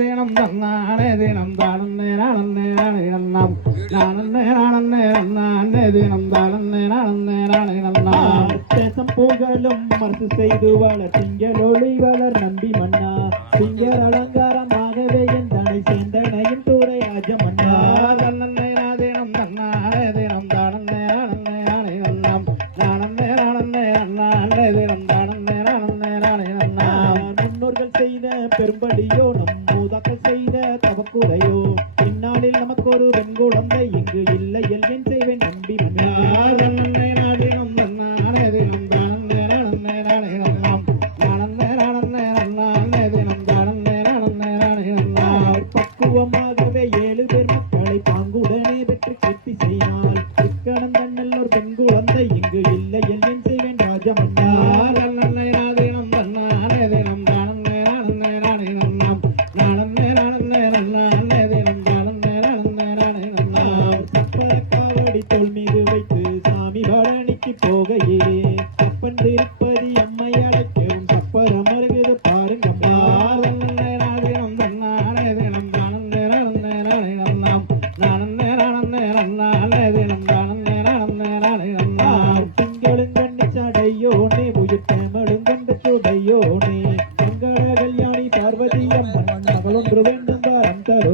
தினம் தன்னானே தினம் தானே நானே நானே நன்னாம். நானே நானே நன்னானே தினம் தானே நானே நானே நன்னாம். தேசம் புகழும் மறுத்து செய்து வளர். திங்கள் ஒளி வளர் நம்பி மன்னா. திங்கள் அலங்காரமாகவே என் தனை சேர்ந்தனையும் தூரை ராஜமன்னா. தன்னே நாதினம் தன்னானே தினம் தானே நானே நானே நன்னாம். நானே நானே நன்னானே தினம் தானே நானே நானே நன்னாம். முன்னோர்கள் செய்த பெரும்படியோ செய்த தவக்குறையோ? இந்நாளில் நமக்கு ஒரு பெண் குழந்தை இங்கு இல்லை எல்லையும் செய்வேன் நம்பி பக்குவமாகவே ஏழு பேர் மக்களை பாங்குடனே பெற்று கீர்த்தி செய்தால் இக்கணம் ಅಂತರು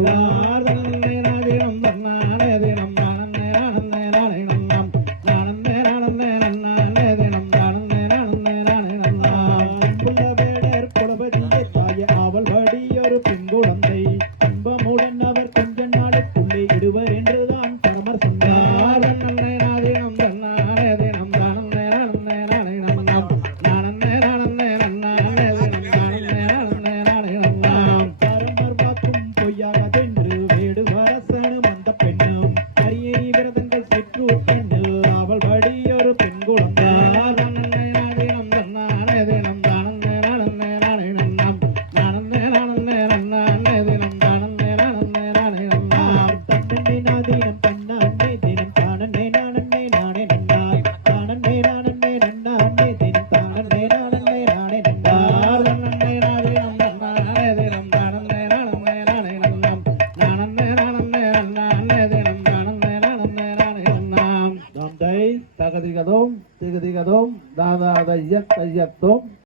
தகதிகதோம் திகதிகதோம் தாதாதய்ய தையத்தோம்